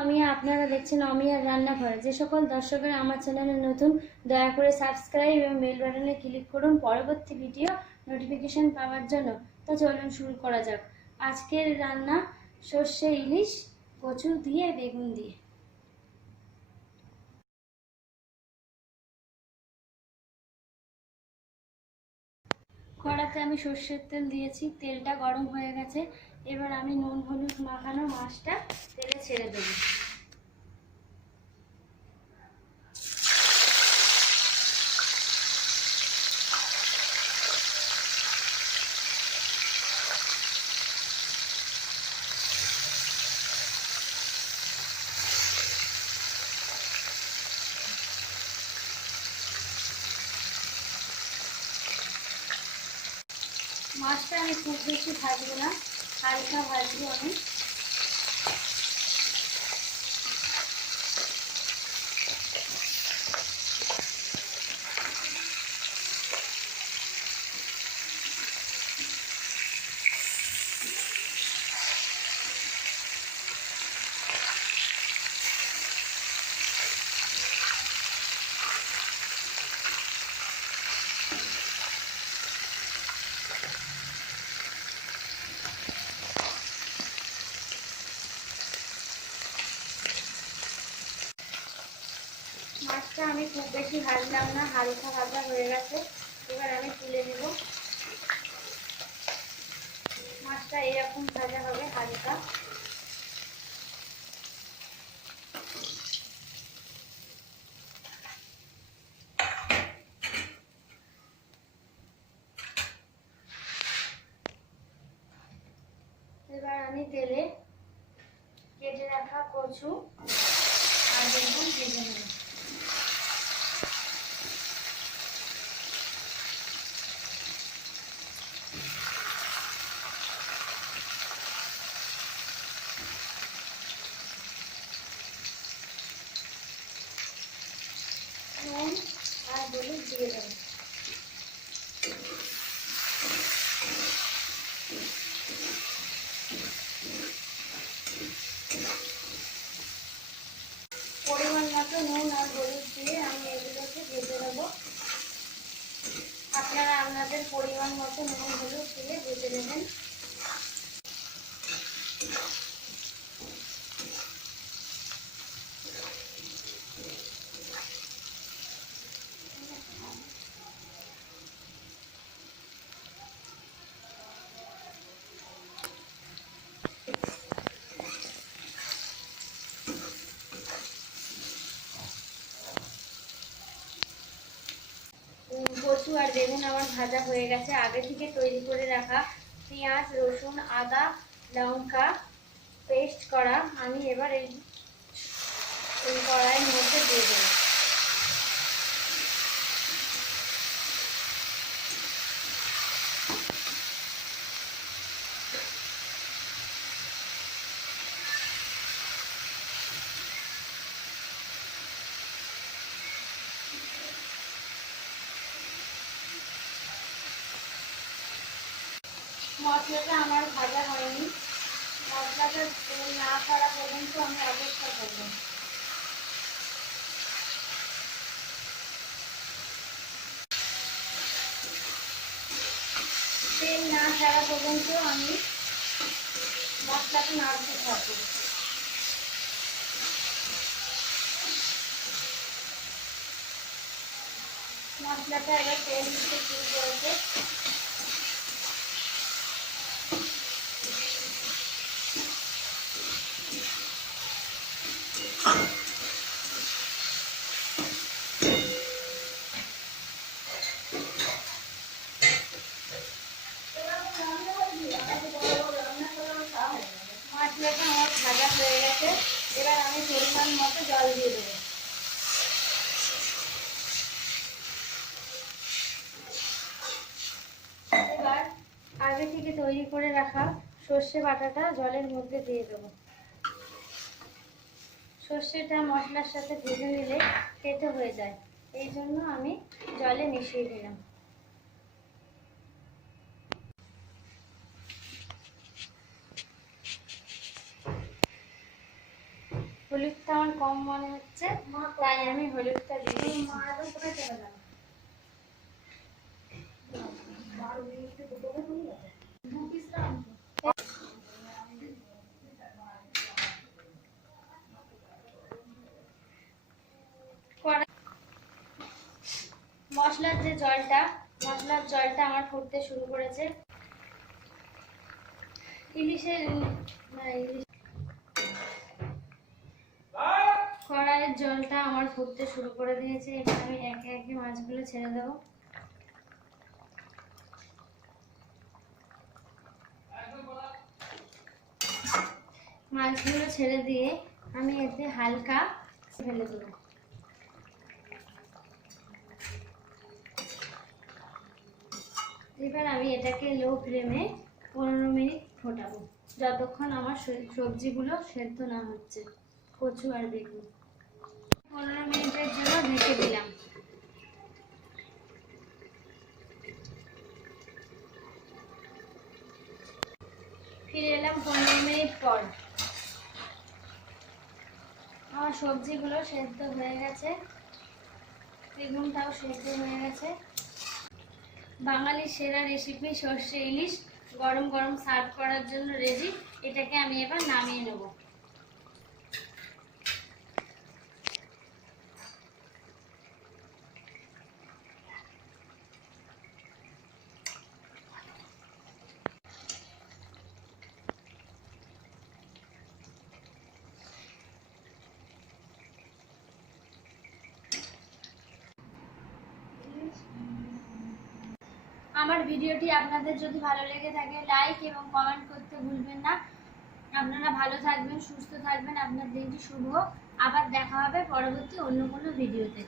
আমি আপনারা দেখছেন আমি আর রান্নাঘরে। যে সকল দর্শকেরা আমার চ্যানেলে নতুন, দয়া করে সাবস্ক্রাইব এবং বেল বাটনে ক্লিক করুন পরবর্তী ভিডিও নোটিফিকেশন পাওয়ার জন্য। তো চলুন শুরু করা যাক। আজকের রান্না সর্ষে ইলিশ কচু দিয়ে বেগুন দিয়ে। কড়াতে আমি সর্ষের তেল দিয়েছি, তেলটা গরম হয়ে গেছে। এবার আমি নুন হলুদ মাখানো মাছটা তেলে ছেড়ে দেবো। মাছটা আমি খুব বেশি ভাজবো না, হালকা ভাজবো আমি। মাছটা আমি খুব বেশি ভাজলাম না, হালকা ভাজা হয়ে গেছে। এবার আমি তুলে নেব। মাছটা এরকম ভাজা হবে হালকা। এবার আমি তেলে কেটে রাখা কচু আর বেগুন ভেজে নেব। নুন আর হলুদ দিয়ে দেব। পরিমাণ মতো নুন আর হলুদ দিয়ে আমি এগুলোকে ভেজে নেব। আপনারা আপনাদের পরিমাণ মতো নুন হলুদ দিয়ে ভেজে নেবেন। কচু আর বেগুন আমার ভাজা হয়ে গেছে। আগে থেকে তৈরি করে রাখা পেঁয়াজ রসুন আদা লঙ্কা পেস্ট করা আমি এবার এই কড়াইয়ের মধ্যে দিয়ে দেবো। মশলাটা আমার ভাজা হয়নি, মশলাটা তেল না ছাড়া পর্যন্ত আমি অপেক্ষা করব। তেল না ছাড়া পর্যন্ত আমি মশলাটা নাড়তে থাকবো। মশলাটা এবার তেল দিতে শুরু করেছে। মশলাটা আমার ভাজা হয়ে গেছে। এবার আমি পরিমাণ মতো জল দিয়ে দেবো। এবার আগে থেকে তৈরি করে রাখা সর্ষে বাটাটা জলের মধ্যে দিয়ে দেবো। সর্ষেটা মশলার সাথে ভেজে নিলে তেতো হয়ে যায়, এই জন্য আমি জলে মিশিয়ে দিলাম। হলুদটা আমার কম মনে হচ্ছে, তাই আমি হলুদটা দিয়ে দিচ্ছি। মশলার জলটা আমার ফুটতে শুরু করেছে। কড়াইয়ের জলটা আমার ফুটতে শুরু করে দিয়েছে। এবার আমি একে একে মাছগুলো ছেড়ে দেবো। মাছগুলো ছেড়ে দিয়ে আমি এতে হালকা ফেলে দেবো। এবার আমি এটাকে লো ফ্লেমে 15 মিনিট ফোটাবো, যতক্ষণ আমার সবজিগুলো সেদ্ধ না হচ্ছে, কচু আর বেগুন। 15 মিনিটের জন্য ঢেকে দিলাম। ফিরে এলাম 15 মিনিট পর। আমার সবজিগুলো সেদ্ধ হয়ে গেছে, বেগুনটাও সেদ্ধ হয়ে গেছে। বাঙালির সেরা রেসিপি সর্ষে ইলিশ গরম গরম সার্ভ করার জন্য রেডি। এটাকে আমি এবার নামিয়ে নেব। আমার ভিডিওটি আপনাদের যদি ভালো লেগে থাকে লাইক এবং কমেন্ট করতে ভুলবেন না। আপনারা ভালো থাকবেন, সুস্থ থাকবেন, আপনার দিনটি শুভ হোক। আবার দেখা হবে পরবর্তী অন্য কোনো ভিডিওতে।